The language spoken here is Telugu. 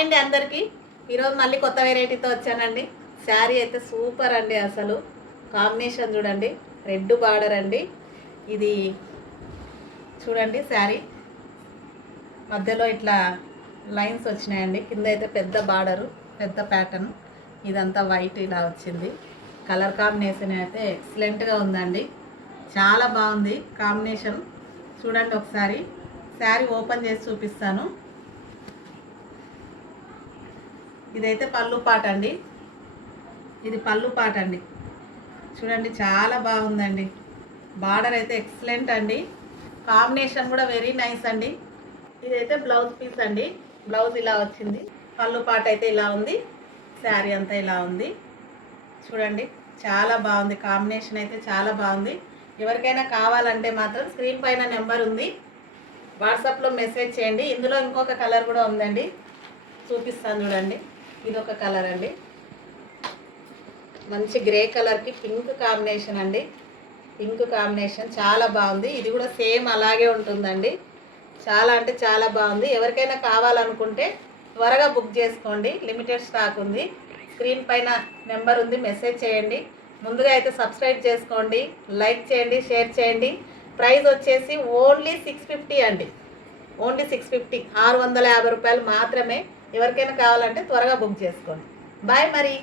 హాయ్ అండి అందరికీ. ఈరోజు మళ్ళీ కొత్త వెరైటీతో వచ్చానండి. శారీ అయితే సూపర్ అండి. అసలు కాంబినేషన్ చూడండి, రెడ్ బార్డర్ అండి. ఇది చూడండి, శారీ మధ్యలో ఇట్లా లైన్స్ వచ్చినాయండి. కింద అయితే పెద్ద బార్డరు, పెద్ద ప్యాటర్న్. ఇదంతా వైట్ ఇలా వచ్చింది. కలర్ కాంబినేషన్ అయితే ఎక్సలెంట్గా ఉందండి. చాలా బాగుంది కాంబినేషన్. చూడండి ఒకసారి శారీ ఓపెన్ చేసి చూపిస్తాను. ఇదైతే పళ్ళు పాట అండి. ఇది పళ్ళు పాట అండి. చూడండి చాలా బాగుందండి. బార్డర్ అయితే ఎక్సలెంట్ అండి. కాంబినేషన్ కూడా వెరీ నైస్ అండి. ఇదైతే బ్లౌజ్ పీస్ అండి. బ్లౌజ్ ఇలా వచ్చింది. పళ్ళు పాట అయితే ఇలా ఉంది. శారీ అంతా ఇలా ఉంది. చూడండి చాలా బాగుంది. కాంబినేషన్ అయితే చాలా బాగుంది. ఎవరికైనా కావాలంటే మాత్రం స్క్రీన్ పైన నెంబర్ ఉంది, వాట్సాప్లో మెసేజ్ చేయండి. ఇందులో ఇంకొక కలర్ కూడా ఉందండి, చూపిస్తాను చూడండి. ఇది ఒక కలర్ అండి, మంచి గ్రే కలర్కి పింక్ కాంబినేషన్ అండి. పింక్ కాంబినేషన్ చాలా బాగుంది. ఇది కూడా సేమ్ అలాగే ఉంటుందండి. చాలా అంటే చాలా బాగుంది. ఎవరికైనా కావాలనుకుంటే త్వరగా బుక్ చేసుకోండి, లిమిటెడ్ స్టాక్ ఉంది. స్క్రీన్ పైన నెంబర్ ఉంది, మెసేజ్ చేయండి. ముందుగా అయితే సబ్స్క్రైబ్ చేసుకోండి, లైక్ చేయండి, షేర్ చేయండి. ప్రైస్ వచ్చేసి ఓన్లీ 650 అండి. ఓన్లీ 650, 650 రూపాయలు మాత్రమే. ఎవరికైనా కావాలంటే త్వరగా బుక్ చేసుకోండి. బాయ్ మరి.